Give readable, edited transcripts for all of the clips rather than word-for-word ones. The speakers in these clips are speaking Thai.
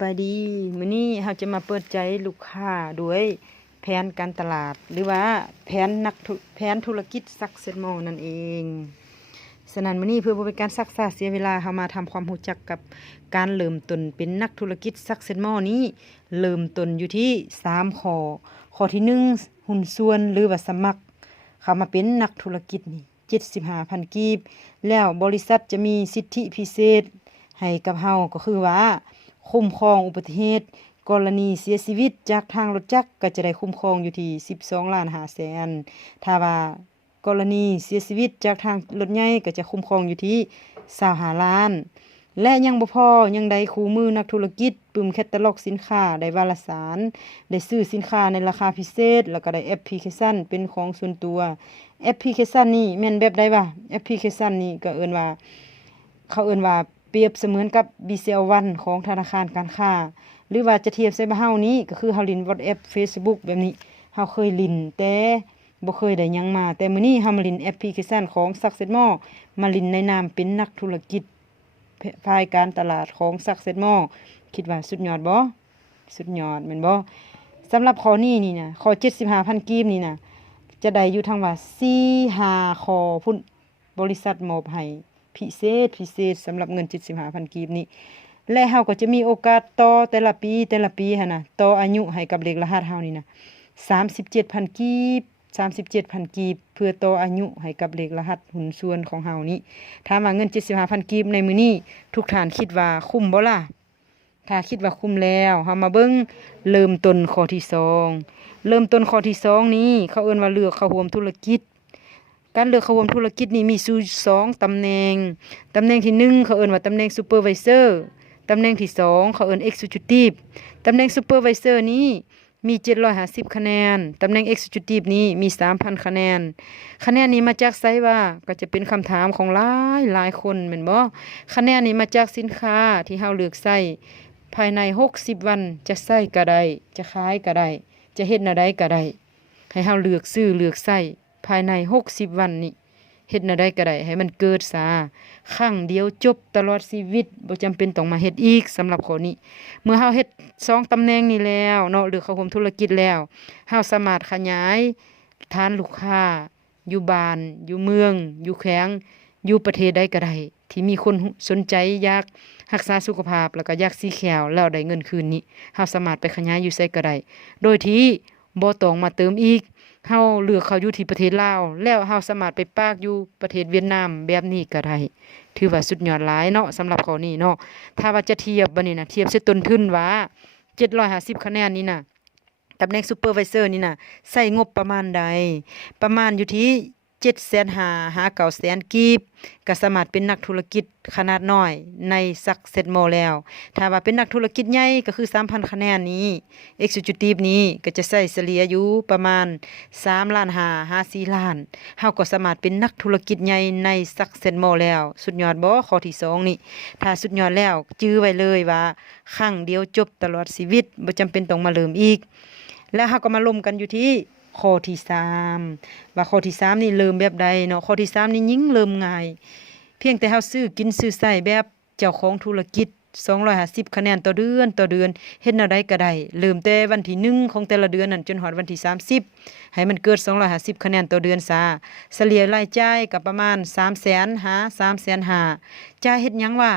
บายดีมื้อนี้เราจะมาเปิดใจลูกค้าด้วยแผนการตลาดหรือว่าแผนธุรกิจซักเซสมอลนั่นเองฉะนั้นมื้อนี้เพื่อบ่เป็นการซักษาเสียเวลาเรามาทำความรู้จักกับการเริ่มต้นเป็นนักธุรกิจซักเซสมอลนี้เริ่มต้นอยู่ที่3ข้อที่1หุ้นส่วนหรือว่าสมัครเข้ามาเป็นนักธุรกิจนี่75,000 กีบแล้วบริษัทจะมีสิทธิพิเศษให้กับเฮาก็คือว่าคุ้มครองอุบัติเหตุกรณีเสียชีวิตจากทางรถจักรก็จะได้คุ้มครองอยู่ที่12,500,000ถ้าว่ากรณีเสียชีวิตจากทางรถใหญ่ก็จะคุ้มครองอยู่ที่25ล้านและยังบ่พอยังได้คู่มือนักธุรกิจปึ้มแคตตาล็อกสินค้าได้วารสารได้ซื้อสินค้าในราคาพิเศษแล้วก็ได้แอปพลิเคชันเป็นของส่วนตัวแอปพลิเคชันนี้แม่นแบบใดวะแอปพลิเคชันนี้ก็เขาเอิ้นว่าเปรียบเสมือนกับ BCL1 ของธนาคารการค้าหรือว่าจะเทียบใส่บ้านเฮานี้ก็คือเฮาลิน WhatsApp Facebook แบบนี้เฮาเคยลินแต่บ่เคยได้หยังมาแต่มื้อนี้เฮามาลินแอปพลิเคชันของ Success Mall มาลินในนามเป็นนักธุรกิจฝ่ายการตลาดของ Success Mall คิดว่าสุดยอดบ่สุดยอดแม่นบ่สำหรับข้อนี้นี่นะข้อ 75,000 กีบนี่นะจะได้อยู่ทางว่า 4-5 ข้อพุ่นบริษัทมอบให้พิเศษสำหรับเงิน 75,000 กีบนี้และเฮาก็จะมีโอกาสต่อแต่ละปีหั่นน่ะต่ออายุให้กับเลขรหัสเฮานี่นะ 37,000 กีบ 37,000 กีบเพื่อต่ออายุให้กับเลขรหัสหุ้นส่วนของเฮานี้ถามว่าเงิน 75,000 กีบในมื้อนี้ทุกท่านคิดว่าคุ้มบ่ล่ะถ้าคิดว่าคุ้มแล้วเฮามาเบิ่งเริ่มต้นข้อที่2เริ่มต้นข้อที่2นี้เขาเอิ้นว่าเลือกเข้าร่วมธุรกิจการเลือกเข้าร่วมธุรกิจนี้มีอยู่2ตำแหน่งที่1เขาเอิ้นว่าตำแหน่งซูเปอร์ไวเซอร์ตำแหน่งที่2เขาเอิ้น Executive ตำแหน่งซูเปอร์ไวเซอร์นี้มี750คะแนนตำแหน่ง Executive นี้มี 3,000 คะแนนนี้มาจากไสว่าก็จะเป็นคำถามของหลายคนแม่นบ่คะแนนนี้มาจากสินค้าที่เฮาเลือกใช้ภายใน60วันจะใช้ก็ได้จะขายก็ได้จะเฮ็ดแนวใดก็ได้ให้เฮาเลือกซื้อเลือกใช้ภายใน60วันนี้เฮ็ดแนวใดก็ได้ให้มันเกิดซาครั้งเดียวจบตลอดชีวิตบ่จำเป็นต้องมาเฮ็ดอีกสำหรับข้อนี้เมื่อเฮาเฮ็ด2ตำแหน่งนี้แล้วเนาะหรือเข้าร่วมธุรกิจแล้วเฮาสามารถขยายฐานลูกค้าอยู่บ้านอยู่เมืองอยู่แขวงอยู่ประเทศใดก็ได้ที่มีคนสนใจอยากรักษาสุขภาพแล้วก็อยากสีแขวแล้วได้เงินคืนนี้เฮาสามารถไปขยายอยู่ไสก็ได้โดยที่บ่ต้องมาเติมอีกเฮาเลือกเขาอยู่ที่ประเทศลาวแล้วเฮาสามารถไปปากอยู่ประเทศเวียดนามแบบนี้ก็ได้ถือว่าสุดยอดหลายเนาะสำหรับข้อนี้เนาะถ้าว่าจะเทียบบัดนี้นะเทียบใส่ต้นทุนว่า750คะแนนนี้น่ะตำแหน่งซูเปอร์ไวเซอร์นี่น่ะใช้งบประมาณใดประมาณอยู่ที่750,000 หา 900,000 กีบก็สามารถเป็นนักธุรกิจขนาดน้อยใน Success Mall แล้วถ้าว่าเป็นนักธุรกิจใหญ่ก็คือ 3,000 คะแนนนี้ Executive นี้ก็จะใช้เฉลี่ยอยู่ประมาณ3.5 ล้าน4 ล้านเฮาก็สามารถเป็นนักธุรกิจใหญ่ใน Success Mall แล้วสุดยอดบ่ข้อที่2นี่ถ้าสุดยอดแล้วจื้อไว้เลยว่าครั้งเดียวจบตลอดชีวิตบ่จำเป็นต้องมาเริ่มอีกแล้วเฮาก็มาลมกันอยู่ที่ข้อที่3ว่าข้อที่3นี่เริ่มแบบใดเนาะข้อที่3นี่ยิ่งเริ่มง่ายเพียงแต่เฮาซื้อกินซื้อใช้แบบเจ้าของธุรกิจ250คะแนนต่อเดือนเฮ็ดแนวใดก็ได้เริ่มแต่วันที่1ของแต่ละเดือนนั่นจนฮอดวันที่30ให้มันเกิด250คะแนนต่อเดือนซะเฉลี่ยรายจ่ายก็ประมาณ 300,000 หา 350,000จ่ายเฮ็ดหยังวะ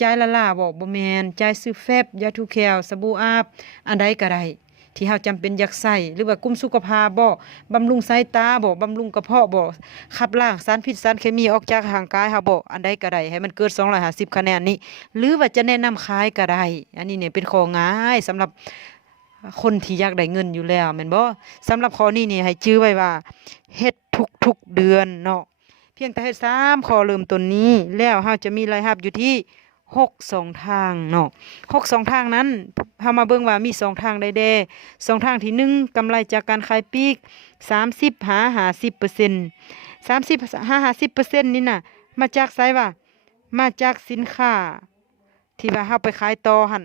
จ่ายละล่าบ่แม่นจ่ายซื้อแฟบยาทูแคลสบู่อาบอันใดก็ได้ที่เฮาจำเป็นอยากใช้หรือว่ากลุ่มสุขภาพบ่บำรุงสายตาบ่บำรุงกระเพาะบ่ขับล้างสารพิษสารเคมีออกจากร่างกายเฮาบ่อันใดก็ได้ให้มันเกิด250คะแนนนี้หรือว่าจะแนะนำขายก็ได้อันนี้เนี่ยเป็นข้อง่ายสำหรับคนที่อยากได้เงินอยู่แล้วแม่นบ่สำหรับข้อนี้นี่ให้ชื่อไว้ว่าเฮ็ดทุกๆเดือนเนาะเพียงแต่เฮ็ด3ข้อเริ่มต้นนี้แล้วเฮาจะมีรายรับอยู่ที่6 ช่องทางเนาะ6 ช่องทางนั้นเฮามาเบิ่งว่ามี2ทางใดแด่ช่องทางที่1กำไรจากการขายปลีก30หา 50% 30หา 50% นี่น่ะมาจากไสวะมาจากสินค้าที่ว่าเฮาไปขายต่อหั่น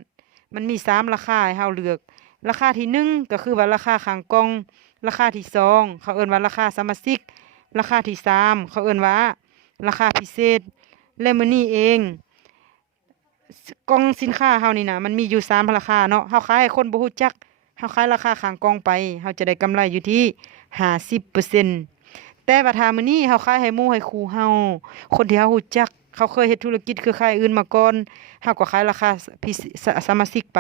มันมี3ราคาให้เฮาเลือกราคาที่1ก็คือว่าราคาข้างกล่องราคาที่2เขาเอิ้นว่าราคาสมาชิกราคาที่3เขาเอิ้นว่าราคาพิเศษและมื้อนี้เอง กล่องสินค้าเฮานี่นะมันมีอยู่3ราคาเนาะเฮาขายให้คนบ่ฮู้จักเฮาขายราคาข้างกล่องไปเฮาจะได้กำไรอยู่ที่50%แต่ว่าถ้ามื้อนี้เฮาขายให้หมู่ให้ครูเฮาคนที่เฮาฮู้จักเขาเคยเฮ็ดธุรกิจเครือข่ายอื่นมาก่อนเฮาก็ขายราคาพิเศษสมาชิกไป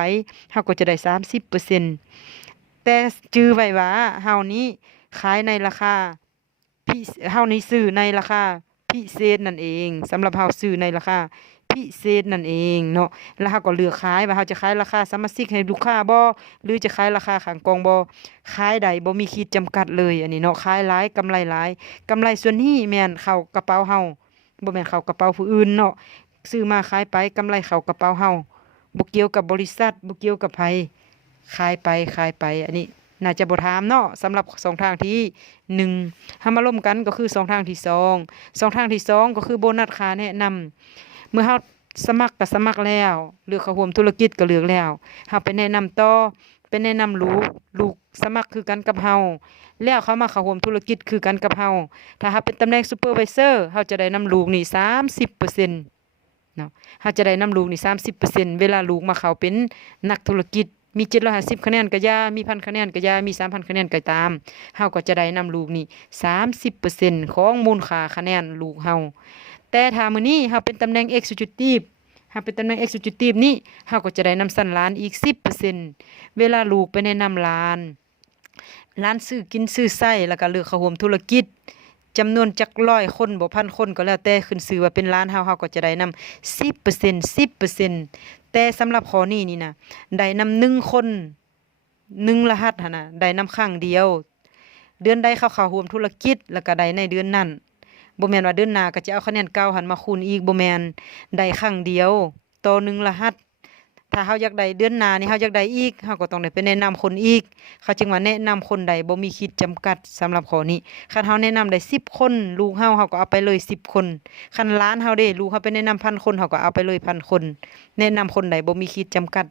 เฮาก็จะได้30%แต่จื้อไว้ว่าเฮานี้ขายในราคาพิเฮานี้ซื้อในราคาพิเศษนั่นเองสำหรับเฮาซื้อในราคาพิเศษนั่นเองเนาะแล้วเฮาก็เลือกขายว่าเฮาจะขายราคาสมาชิกให้ลูกค้าบ่หรือจะขายราคาข้างกองบ่ขายใดบ่มีขีดจำกัดเลยอันนี้เนาะขายหลายกำไรหลายกำไรส่วนนี้แม่นเข้ากระเป๋าเฮาบ่แม่นเข้ากระเป๋าผู้อื่นเนาะซื้อมาขายไปกำไรเข้ากระเป๋าเฮาบ่เกี่ยวกับบริษัทบ่เกี่ยวกับไผขายไปอันนี้น่าจะบ่ถามเนาะสำหรับ2ทางที่1เฮามาร่วมกันก็คือ2ทางที่2ทางที่2ก็คือโบนัสค่าแนะนำเมื่อเฮาสมัครก็สมัครแล้วเลือกเข้าร่วมธุรกิจก็เลือกแล้วเฮาไปแนะนำต่อไปแนะนำลูกสมัครคือกันกับเฮาแล้วเขามาเข้าร่วมธุรกิจคือกันกับเฮาถ้าเฮาเป็นตำแหน่งซูเปอร์ไวเซอร์เฮาจะได้นำลูกนี่30%เนาะเฮาจะได้นำลูกนี่30%เวลาลูกมาเข้าเป็นนักธุรกิจมี750คะแนนก็อย่ามี1,000คะแนนก็อย่ามี 3,000 คะแนนก็ตามเฮาก็จะได้นำลูกนี่30%ของมูลค่าคะแนนลูกเฮาแต่ถ้ามื้อนี้เฮาเป็นตำแหน่ง Executive เฮาเป็นตำแหน่ง Executive นี่เฮาก็จะได้นำสั่นล้านอีก10%เวลาลูกไปแนะนำร้านซื้อกินซื้อไส้แล้วก็เลือกเข้าร่วมธุรกิจจำนวนจัก100คนบ่1,000คนก็แล้วแต่ขึ้นชื่อว่าเป็นร้านเฮาก็จะได้นำ10%แต่สำหรับข้อนี้นี่นะได้นำ1คน1รหัสหั่นน่ะได้นำครั้งเดียวเดือนใดเขาเข้าร่วมธุรกิจแล้วก็ได้ในเดือนนั้นบ่แม่นว่าเดือนหน้าก็จะเอาคะแนนเก่าหันมาคูณอีกบ่แม่นได้ครั้งเดียวต่อ1รหัสถ้าเฮาอยากได้เดือนหน้านี่เฮาอยากได้อีกเฮาก็ต้องได้ไปแนะนำคนอีกเขาจึงว่าแนะนำคนใดบ่มีขีดจำกัดสำหรับข้อนี้คันเฮาแนะนำได้10คนลูกเฮาก็เอาไปเลย10คนคันล้านเฮาเด้ลูกเฮาไปแนะนำ1,000คนเฮาก็เอาไปเลย1,000คนแนะนำคนใดบ่มีขีดจำกัด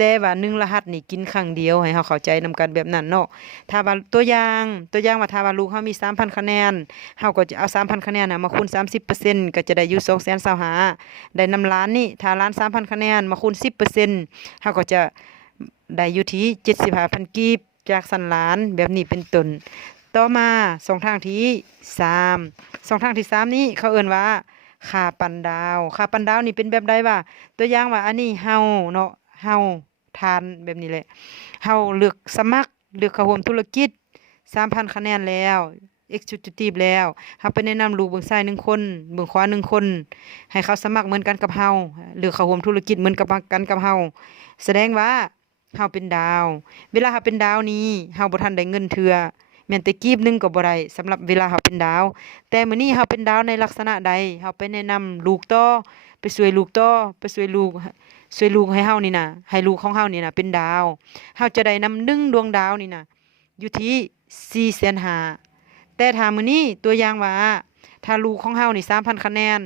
แต่ว่า1รหัสนี่กินครั้งเดียวให้เฮาเข้าใจนำกันแบบนั้นเนาะถ้าว่าตัวอย่างว่าถ้าว่าลูกเฮามี 3,000 คะแนนเฮาก็จะเอา 3,000 คะแนนน่ะมาคูณ30%ก็จะได้อยู่225,000ได้นำล้านนี่ถ้าล้าน 3,000 คะแนนมาคูณ10%เฮาก็จะได้อยู่ที่75,000กีบจากสันล้านแบบนี้เป็นต้นต่อมา2ทางที่3 2ทางที่3นี้เขาเอิ้นว่าค่าปันดาวค่าปันดาวนี่เป็นแบบใดว่าตัวอย่างว่าอันนี้เฮาเนาะเฮาทานแบบนี้แหละเฮาเลือกสมัครเลือกเข้าร่วมธุรกิจ 3,000 คะแนนแล้ว Executive แล้วเฮาไปแนะนำลูกเบิ่งซ้าย1คนเบิ่งขวา1คนให้เขาสมัครเหมือนกันกับเฮาหรือเข้าร่วมธุรกิจเหมือนกับเฮาแสดงว่าเฮาเป็นดาวเวลาเฮาเป็นดาวนี้เฮาบ่ทันได้เงินเทื่อแม่นแต่กีบหนึงก็บ่ได้สำหรับเวลาเฮาเป็นดาวแต่มื้อนี้เฮาเป็นดาวในลักษณะใดเฮาไปแนะนำลูกต่อไปช่วยลูกต่อไปช่วยลูกให้เฮานี่น่ะให้ลูกของเฮานี่น่ะเป็นดาวเฮาจะได้นำ1ดวงดาวนี่น่ะอยู่ที่450,000แต่ถ้ามื้อนี้ตัวอย่างว่าถ้าลูกของเฮานี่ 3,000 คะแนน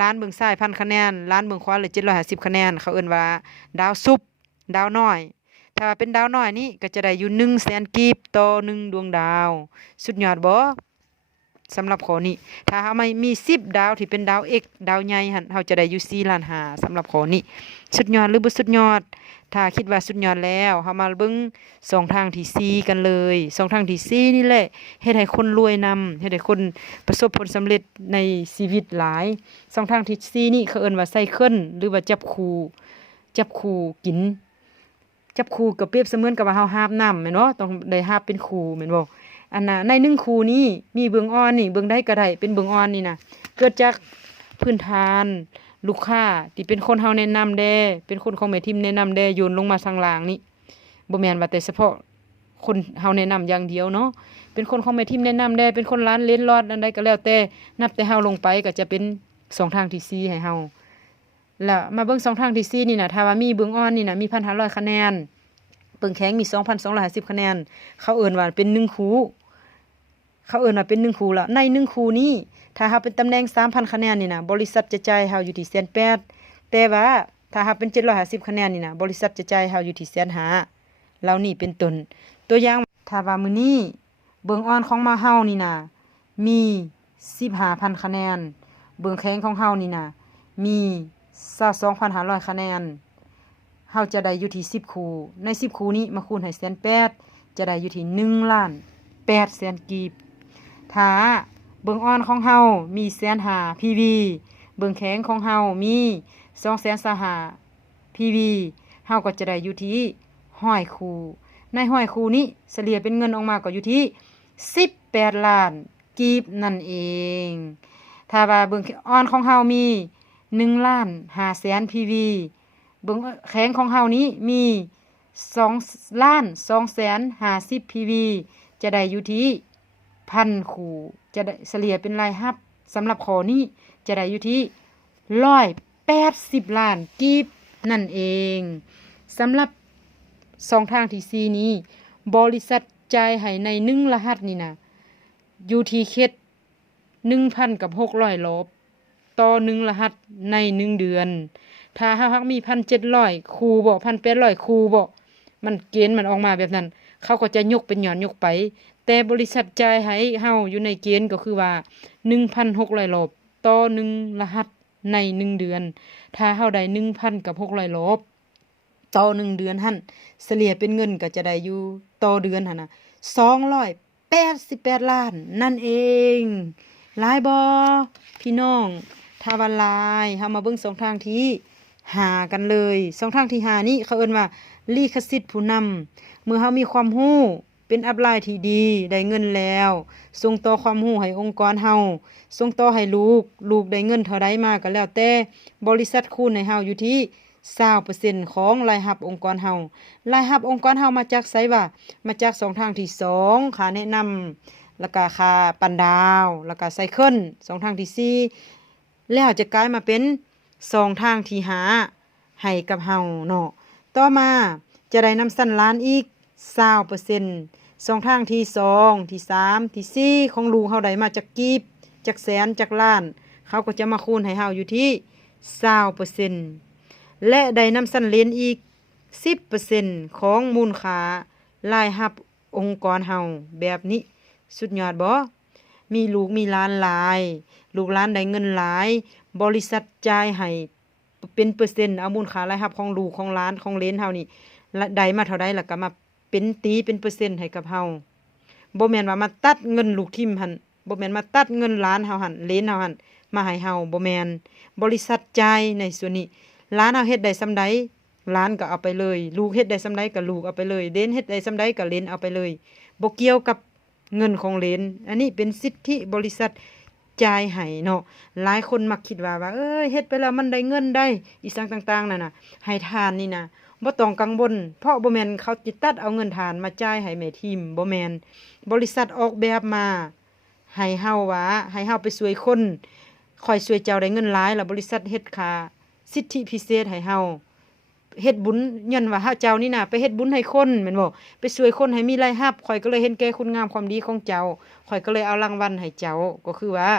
ล้านเบิ่งซ้าย1,000 คะแนนล้านเบิ่งขวาเลย750 คะแนนเขาเอิ้นว่าดาวซุปดาวน้อยถ้าว่าเป็นดาวน้อยนี่ก็จะได้อยู่100,000กีบต่อ1ดวงดาวสุดยอดบ่สำหรับข้อนี้ถ้าเฮาไม่มี10ดาวที่เป็นดาว X ดาวใหญ่หั่นเฮาจะได้อยู่4ล้าน5สำหรับข้อนี้สุดยอดหรือบ่สุดยอดถ้าคิดว่าสุดยอดแล้วเฮามาเบิ่ง2ทางที่4กันเลย2ทางที่4นี่แหละเฮ็ดให้คนรวยนำเฮ็ดให้คนประสบผลสำเร็จในชีวิตหลาย2ทางที่4นี่เขาเอิ้นว่าไซเคิลหรือว่าจับคู่กินจับคู่ก็เปรียบเสมือนกับว่าเฮาหาบน้ำแม่นบ่ต้องได้หาบเป็นคู่แม่นบ่อันน่ะใน1คู่นี้มีเบื้องอ่อนนี่เบื้องใดก็ได้เป็นเบื้องอ่อนนี่น่ะเกิดจากพื้นฐานลูกค้าที่เป็นคนเฮาแนะนำแด่เป็นคนของแม่ทิมแนะนำแด่โยนลงมาข้างล่างนี่บ่แม่นว่าแต่เฉพาะคนเฮาแนะนำอย่างเดียวเนาะเป็นคนของแม่ทิมแนะนำแด่เป็นคนร้านเล่นรอดอันใดก็แล้วแต่นับแต่เฮาลงไปก็จะเป็น2ทางที่4ให้เฮาแล้วมาเบิ่ง2ทางที่4นี่น่ะถ้าว่ามีเบื้องอ่อนนี่น่ะมี 1,500 คะแนนเบื้องแข็งมี 2,250 คะแนนเขาเอิ้นว่าเป็น1คู่เขาเอิ้นว่าเป็น1คู่แล้วใน1คู่นี้ถ้าเฮาเป็นตำแหน่ง 3,000 คะแนนนี่นะบริษัทจะจ่ายเฮาอยู่ที่180,000แต่ว่าถ้าเฮาเป็น750 คะแนนนี่นะบริษัทจะจ่ายเฮาอยู่ที่150,000แล้วนี่เป็นต้นตัวอย่างถ้าว่ามื้อนี้เบิ่งอ่อนของมาเฮานี่นะมี 15,000 คะแนนเบิ่งแข็งของเฮานี่นะมี 22,500 คะแนนเฮาจะได้อยู่ที่10คู่ใน10คู่นี้มาคูณให้1,800,000จะได้อยู่ที่1,800,000กีบถ้าเบิ่งอ่อนของเฮามี1,500,000 PV เบิ่งแข็งของเฮามี2,250,000 PV เฮาก็จะได้อยู่ที่100คู่ใน100คู่นี้เฉลี่ยเป็นเงินออกมาก็อยู่ที่18ล้านกีบนั่นเองถ้าว่าเบิ่งอ่อนของเฮามี1,500,000 PV เบิ่งแข็งของเฮานี้มี2,250,000 PV จะได้อยู่ที่1,000คู่จะได้เฉลี่ยเป็นรายรับสำหรับข้อนี้จะได้อยู่ที่180ล้านกีบนั่นเองสำหรับ2ทางที่4นี้บริษัทจ่ายให้ใน1รหัสนี่นะอยู่ที่เขต 1,600 รอบต่อ1รหัสใน1เดือนถ้าเฮามี 1,700 คู่บ่ 1,800 คู่บ่มันเกณฑ์มันออกมาแบบนั้นเขาก็จะยกเป็นหย่อนยกไปแต่บริษัทจ่ายให้เฮาอยู่ในเกณฑ์ก็คือว่า 1,600 รอบต่อ1รหัสใน1เดือนถ้าเฮาได้ 1,600 รอบต่อ1เดือนหั่นเฉลี่ยเป็นเงินก็จะได้อยู่ต่อเดือนหั่นน่ะ288ล้านนั่นเองหลายบ่พี่น้องถ้าว่าหลายเฮามาเบิ่ง2ทางที่หากันเลย2ทางที่หานี้เขาเอิ้นว่าลิขสิทธิ์ผู้นำเมื่อเฮามีความรู้เป็นอัพไลน์ที่ดีได้เงินแล้วส่งต่อความรู้ให้องค์กรเฮาส่งต่อให้ลูกได้เงินเท่าใดมาก็แล้วแต่บริษัทคูณให้เฮาอยู่ที่20% ของรายรับองค์กรเฮารายรับองค์กรเฮามาจากไสว่ามาจาก2ทางที่2ค่าแนะนำแล้วก็ค่าปันดาวแล้วก็ไซเคิล2ทางที่4แล้วจะกลายมาเป็น2ทางที่5ให้กับเฮาเนาะต่อมาจะได้นำสั้นล้านอีก20%2ทางที่2ที่3ที่4ของลูกเฮาได้มาจากกีบจากแสนจากล้านเขาก็จะมาคูณให้เฮาอยู่ที่20%และได้นำสั้นเลนอีก 10% ของมูลค่ารายรับองค์กรเฮาแบบนี้สุดยอดบ่มีลูกมีหลานหลายลูกหลานได้เงินหลายบริษัทจ่ายให้เป็นเปอร์เซ็นต์เอามูลค่ารายรับของลูกของหลานของเหลนเฮานี่ได้มาเท่าใดแล้วก็มาเป็นตีเป็นเปอร์เซ็นต์ให้กับเฮาบ่แม่นว่ามาตัดเงินลูกทิ่มหั่นบ่แม่นมาตัดเงินหลานเฮาหั่นเหลนเฮาหั่นมาให้เฮาบ่แม่นบริษัทจ่ายในส่วนนี้หลานเฮาเฮ็ดได้ส่ำใดหลานก็เอาไปเลยลูกเฮ็ดได้ส่ำใดก็ลูกเอาไปเลยเหลนเฮ็ดได้ส่ำใดก็เหลนเอาไปเลยบ่เกี่ยวกับเงินของเหลนอันนี้เป็นสิทธิบริษัทจ่ายให้เนาะหลายคนมักคิดว่าเฮ็ดไปแล้วมันได้เงินได้อีสังต่างๆนั่นน่ะให้ทานนี่นะบ่ต้องกังวลเพราะบ่แม่นเขาจิตัดเอาเงินทานมาจ่ายให้แม่ทีมบ่แม่นบริษัทออกแบบมาให้เฮาว่าให้เฮาไปช่วยคนคอยช่วยเจ้าได้เงินหลายแล้วบริษัทเฮ็ดค่าสิทธิพิเศษให้เฮาเฮ็ดบุญย้อนว่าเฮาเจ้านี่น่ะไปเฮ็ดบุญให้คนแม่นบ่ไปช่วยคนให้มีรายรับข้อยก็เลยเห็นแก่คุณงามความดีของเจ้าข้อยก็เลยเอารางวัลให้เจ้าก็คือว่า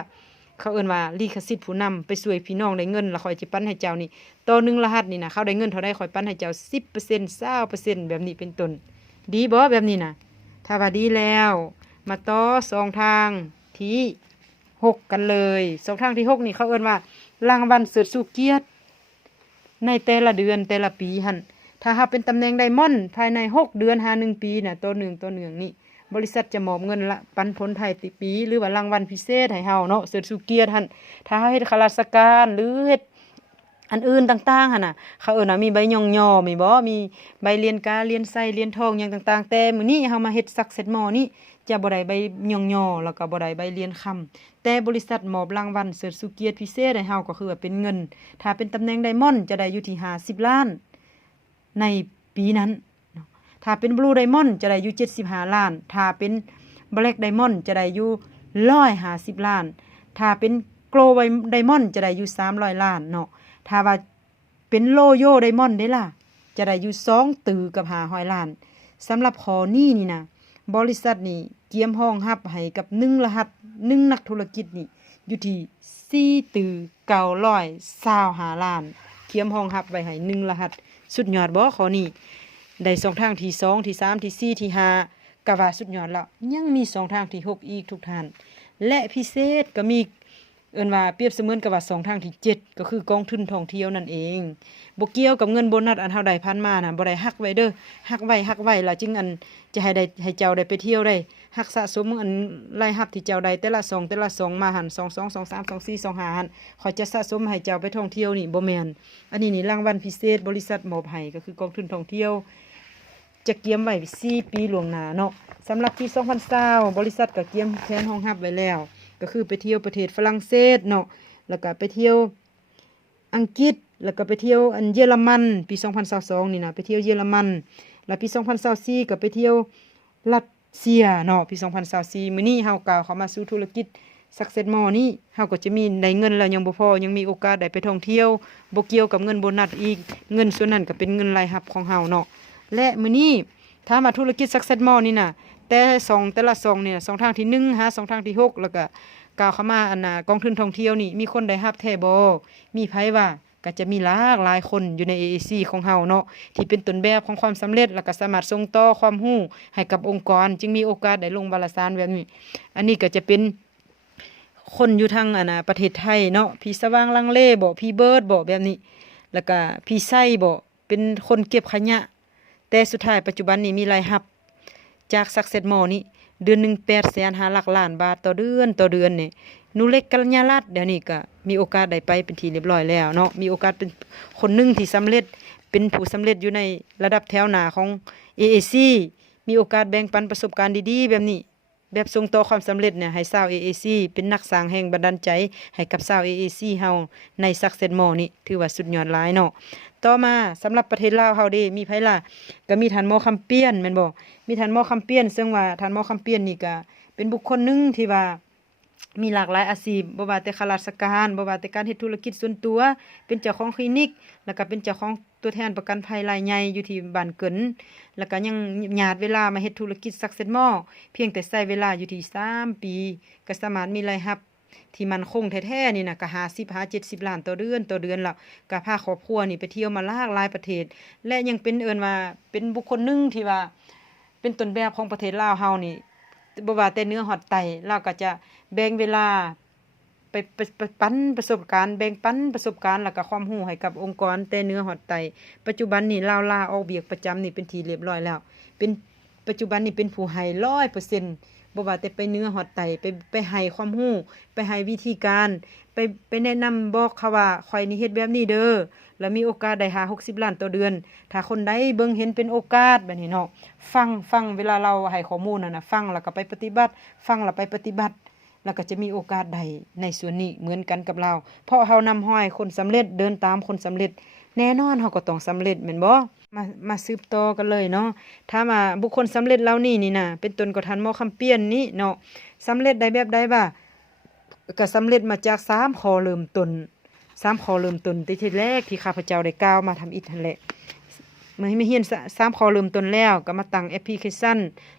เขาเอิ้นว่าลิขสิทธิ์ผู้นำไปช่วยพี่น้องได้เงินแล้วข้อยสิปันให้เจ้านี่ต่อ1รหัสนี่นะเขาได้เงินเท่าใดข้อยปันให้เจ้า 10% 20% แบบนี้เป็นต้นดีบ่แบบนี้น่ะถ้าว่าดีแล้วมาต่อ2ทางที่6กันเลย2ทางที่6นี่เขาเอิ้นว่ารางวัลเสิร์ชสู่เกียรติในแต่ละเดือนแต่ละปีหั่นถ้าเฮาเป็นตำแหน่งไดมอนด์ภายใน6เดือนหา1ปีน่ะต่อ1นี่บริษัทจะมอบเงินละปันผลไทยติปีหรือว่ารางวัลพิเศษให้เฮาเนาะเสิร์ชสู่เกียรติหั่นถ้าเฮาเฮ็ดข้าราชการหรือเฮ็ดอันอื่นต่างๆหั่นน่ะเขาเอิ้นว่ามีใบย่อมีบ่มีใบเรียนกาเรียนไส้เรียนทองหยังต่างๆแต่มื้อนี้เฮามาเฮ็ดซักเสร็จหม้อนี้จะบ่ได้ใบย่อแล้วก็บ่ได้ใบเรียนคำแต่บริษัทมอบรางวัลเสิร์ชสู่เกียรติพิเศษให้เฮาก็คือว่าเป็นเงินถ้าเป็นตำแหน่งไดมอนด์จะได้อยู่ที่50ล้านในปีนั้นถ้าเป็นบลูไดมอนด์จะได้อยู่75ล้านถ้าเป็นแบล็กไดมอนด์จะได้อยู่150ล้านถ้าเป็นโกลไดมอนด์จะได้อยู่300ล้านเนาะถ้าว่าเป็นโลโยไดมอนด์ได้ล่ะจะได้อยู่2ตือกับ500ล้านสำหรับข้อนี้นี่นะบริษัทนี่เกียมห้องรับให้กับ1รหัส1นักธุรกิจนี่อยู่ที่4ตือ925ล้านเกียมห้องรับไว้ให้1รหัสสุดยอดบ่ข้อนี้ได้2ทางที่2ที่3ที่4ที่5ก็ว่าสุดยอดแล้วยังมี2ทางที่6อีกทุกท่านและพิเศษก็มี เอิ้นว่าเปรียบเสมือนกับว่าสองทางที่7ก็คือกองทุนท่องเที่ยวนั่นเองบ่เกี่ยวกับเงินโบนัสอันเฮาได้พันมาน่ะบ่ได้หักไว้เด้อหักไว้แล้วจึงอันจะให้เจ้าได้ไปเที่ยวได้หักสะสมอันรายรับที่เจ้าได้แต่ละซองมาหั่น2 2 2 3 2 4 2 5หั่นเขาจะสะสมให้เจ้าไปท่องเที่ยวนี่บ่แม่นอันนี้นี่รางวัลพิเศษบริษัทมอบให้ก็คือกองทุนท่องเที่ยวจะเกียมไว้4ปีล่วงหน้าเนาะสำหรับปี2020บริษัทก็เกียมแผนรองรับไว้แล้วก็คือไปเที่ยวประเทศฝรั่งเศสเนาะแล้วก็ไปเที่ยวอังกฤษแล้วก็ไปเที่ยวอันเยอรมันปี2022นี่นะไปเที่ยวเยอรมันแล้วปี2024ก็ไปเที่ยวรัสเซียเนาะปี2024มื้อนี้เฮาก็เข้ามาสู่ธุรกิจ Success More นี้เฮาก็จะมีได้เงินแล้วยังบ่พอยังมีโอกาสได้ไปท่องเที่ยวบ่เกี่ยวกับเงินโบนัสอีกเงินส่วนนั้นก็เป็นเงินรายรับของเฮาเนาะและมื้อนี้ถ้ามาธุรกิจ Success More นี่น่ะแต่ละซองเนี่ยสองทางที่1หาสองทางที่6แล้วก็กล่าวเข้ามาอันน่ะกองทุนท่องเที่ยวนี่มีคนได้รับแท้บ่มีไผว่าก็จะมีหลายคนอยู่ใน AAC ของเฮาเนาะที่เป็นต้นแบบของความสำเร็จแล้วก็สามารถส่งต่อความรู้ให้กับองค์กรจึงมีโอกาสได้ลงวารสารแบบนี้อันนี้ก็จะเป็นคนอยู่ทางอันน่ะประเทศไทยเนาะพี่สว่างลังเลบ่พี่เบิร์ดบ่แบบนี้แล้วก็พี่ไส้บ่เป็นคนเก็บขยะแต่สุดท้ายปัจจุบันนี้มีรายรับจาก Success More นี้เดือนหนึ่ง800,000 หลักล้านบาทต่อเดือนนี่หนูเล็กกัลยารัตน์เดี๋ยวนี้ก็มีโอกาสได้ไปเป็นที่เรียบร้อยแล้วเนาะมีโอกาสเป็นคนหนึ่งที่สำเร็จเป็นผู้สำเร็จอยู่ในระดับแถวหน้าของ AAC มีโอกาสแบ่งปันประสบการณ์ดีๆแบบนี้แบบส่งต่อความสำเร็จเนี่ยให้ชาว AAC เป็นนักสร้างแห่งบันดาลใจให้กับชาว AAC เฮาใน Success More นี่ถือว่าสุดยอดหลายเนาะต่อมาสำหรับประเทศลาวเฮาเด้มีไผล่ะก็มีท่านหมอคำเปี้ยนแม่นบ่มีท่านหมอคำเปี้ยนซึ่งว่าท่านหมอคำเปี้ยนนี่ก็เป็นบุคคลหนึงที่ว่ามีหลากหลายอาชีพบ่ว่าแต่ข้าราชการบ่ว่าแต่การเฮ็ดธุรกิจส่วนตัวเป็นเจ้าของคลินิกแล้วก็เป็นเจ้าของตัวแทนประกันภัยรายใหญ่อยู่ที่บ้านเกินแล้วก็ยังญาติเวลามาเฮ็ดธุรกิจ Success More เพียงแต่ใช้เวลาอยู่ที่3ปีก็สามารถมีรายรับที่มันคงแท้ๆนี่น่ะก็50-70 ล้านต่อเดือนแล้วก็พาครอบครัวนี่ไปเที่ยวมาหลายประเทศและยังเป็นเอิ้นว่าเป็นบุคคลหนึงที่ว่าเป็นต้นแบบของประเทศลาวเฮานี่บ่ว่าแต่เนื้อฮอดไตลาวก็จะแบ่งเวลาไปปันประสบการณ์แบ่งปันประสบการณ์แล้วก็ความรู้ให้กับองค์กรแต่เนื้อฮอดไตปัจจุบันนี้ลาวลาออกเวียกประจำนี่เป็นที่เรียบร้อยแล้วเป็นปัจจุบันนี้เป็นผู้ให้ 100%บ่ว่าแต่ไปเนื้อฮอดไตไปให้ความรู้ไปให้วิธีการไปแนะนำบอกเขาว่าข่อยนี่เฮ็ดแบบนี้เด้อแล้วมีโอกาสได้60 ล้านต่อเดือนถ้าคนใดเบิ่งเห็นเป็นโอกาสแบบนี้เนาะฟังเวลาเราให้ข้อมูลน่ะฟังแล้วก็ไปปฏิบัติฟังแล้วไปปฏิบัติแล้วก็จะมีโอกาสได้ในส่วนนี้เหมือนกันกับเราเพราะเฮานำห้อยคนสำเร็จเดินตามคนสำเร็จแน่นอนเฮาก็ต้องสำเร็จแม่นบ่มาสืบต่อกันเลยเนาะถ้ามาบุคคลสำเร็จเหล่านี้นี่นะเป็นต้นก็ทันหมอคำเปี้ยนนี้เนาะสำเร็จได้แบบใดบ่าก็สำเร็จมาจาก3ข้อเริ่มต้น3ข้อเริ่มต้นที่แรกที่ข้าพเจ้าได้กล่าวมาทำอิฐนั่นแหละเมื่อไม่เฮียน3ข้อเริ่มต้นแล้วก็มาตั้งแอปพลิเคชัน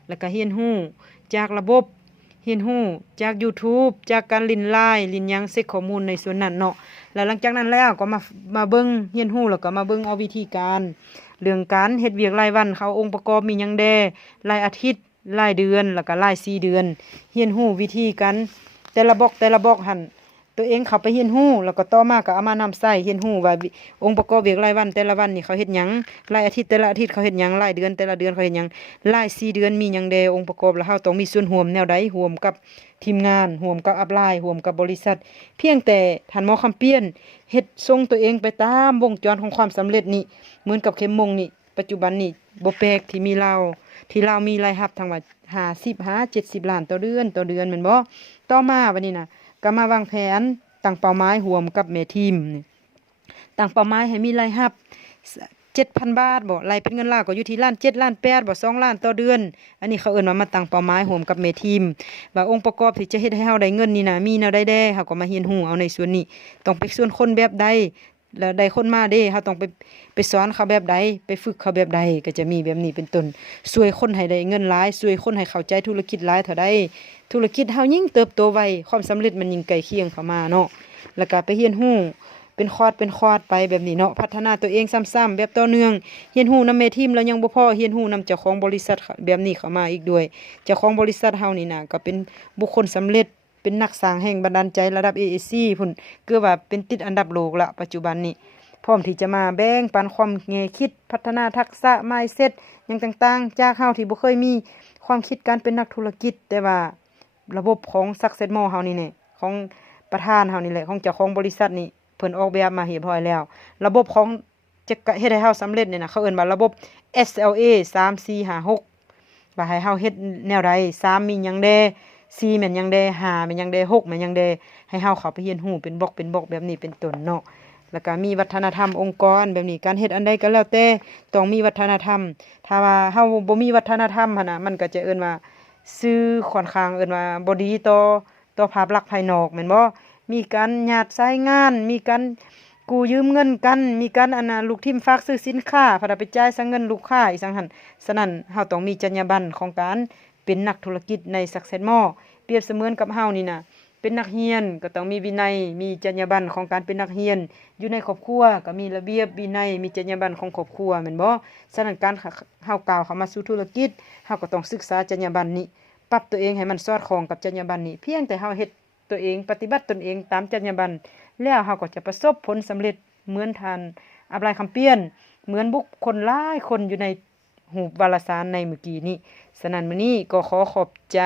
แล้วก็เรียนรู้จากระบบเรียนรู้จาก YouTube จากการลินไลน์ลินหยังเช็คข้อมูลในส่วนนั้นเนาะแล้วหลังจากนั้นแล้วก็มาเบิ่งเรียนรู้แล้วก็มาเบิ่งเอาวิธีการเรื่องการเฮ็ดเวียกรายวันเขาองค์ประกอบมีหยังแดรายอาทิตย์รายเดือนแล้วก็ราย4เดือนเรียนรู้วิธีการแต่ละบล็อกหั่นตัวเองเข้าไปเรียนรู้แล้วก็ต่อมาก็เอามานำใช้เรียนรู้ว่าองค์ประกอบเวียกรายวันแต่ละวันนี่เขาเฮ็ดหยังรายอาทิตย์แต่ละอาทิตย์เขาเฮ็ดหยังรายเดือนแต่ละเดือนเขาเฮ็ดหยังราย4เดือนมีหยังแดองค์ประกอบแล้วเฮาต้องมีส่วนร่วมแนวใดร่วมกับทีมงานร่วมกับอัพไลน์ร่วมกับบริษัทเพียงแต่ท่านหมอคำเปี้ยนเฮ็ดส่งตัวเองไปตามวงจรของความสำเร็จนี่เหมือนกับเข็มมงนี่ปัจจุบันนี่บ่แปลกที่เรามีรายรับทั้งว่า50-70 ล้านต่อเดือนแม่นบ่ต่อมาบัดนี้น่ะก็มาวางแผนตั้งเป้าหมายร่วมกับแม่ทีมนี่ตั้งเป้าหมายให้มีรายรับ 7,000 บาทบ่รายเป็นเงินลาวก็อยู่ที่ล้าน7ล้าน8บ่2ล้านต่อเดือนอันนี้เขาเอิ้นว่ามาตั้งเป้าหมายร่วมกับแม่ทีมว่าองค์ประกอบที่จะเฮ็ดให้เฮาได้เงินนี่น่ะมีแนวใดแด่เฮาก็มาเรียนรู้เอาในส่วนนี้ต้องไปส่วนคนแบบใดแล้วได้คนมาเด้เฮาต้องไปสอนเขาแบบใดไปฝึกเขาแบบใดก็จะมีแบบนี้เป็นต้นช่วยคนให้ได้เงินหลายช่วยคนให้เข้าใจธุรกิจหลายเท่าใดธุรกิจเฮายิ่งเติบโตไวความสำเร็จมันยิ่งใกล้เคียงเข้ามาเนาะแล้วก็ไปเรียนรู้เป็นคอร์สไปแบบนี้เนาะพัฒนาตัวเองซ้ำๆแบบต่อเนื่องเรียนรู้นำแม่ทีมแล้วยังบ่พอเรียนรู้นำเจ้าของบริษัทแบบนี้เข้ามาอีกด้วยเจ้าของบริษัทเฮานี่น่ะก็เป็นบุคคลสำเร็จ เป็นนักสร้างแห่งบันดาลใจระดับ AAC พุ่นคือว่าเป็นติดอันดับโลกละปัจจุบันนี้พร้อมที่จะมาแบ่งปันความแนวคิดพัฒนาทักษะ mindset หยังต่างๆจากเฮาที่บ่เคยมีความคิดการเป็นนักธุรกิจแต่ว่าระบบของ Success Mall เฮานี่แหละของประธานเฮานี่แหละของเจ้าของบริษัทนี่เพิ่นออกแบบมาเรียบร้อยแล้วระบบของจะเฮ็ดให้เฮาสำเร็จนี่นะเขาเอิ้นว่าระบบ SLA 3 4 5 6ว่าให้เฮาเฮ็ดแนวใด3มีหยังแด4แม่นหยังแด5แม่นหยังแด6แม่นหยังแดให้เฮาเข้าไปเรียนรู้เป็นบล็อกแบบนี้เป็นต้นเนาะแล้วก็มีวัฒนธรรมองค์กรแบบนี้การเฮ็ดอันใดก็แล้วแต่ต้องมีวัฒนธรรมถ้าว่าเฮาบ่มีวัฒนธรรมหั่นน่ะมันก็จะเอิ้นว่าซื่อค่อนข้างเอิ้นว่าบ่ดีต่อภาพลักษณ์ภายนอกแม่นบ่มีการญาติสายงานมีการกู้ยืมเงินกันมีการลูกทีมฝากซื้อสินค้าพาไปจ่ายซะเงินลูกค้าอีสังหั่นฉะนั้นเฮาต้องมีจรรยาบรรณของการเป็นนักธุรกิจใน Success Mall เปรียบเสมือนกับเฮานี่น่ะเป็นนักเรียนก็ต้องมีวินัยมีจรรยาบรรณของการเป็นนักเรียนอยู่ในครอบครัวก็มีระเบียบวินัยมีจรรยาบรรณของครอบครัวแม่นบ่ฉะนั้นการเฮาก้าวเข้ามาสู่ธุรกิจเฮาก็ต้องศึกษาจรรยาบรรณนี้ปรับตัวเองให้มันสอดคล้องกับจรรยาบรรณนี้เพียงแต่เฮาเฮ็ดตัวเองปฏิบัติตนเองตามจรรยาบรรณแล้วเฮาก็จะประสบผลสำเร็จเหมือนท่านอับรายคำเปี้ยนเหมือนบุคคลหลายคนอยู่ในหูปวารสารในเมื่อกี้นี้ฉะนั้นมื้อนี้ก็ขอขอบใจ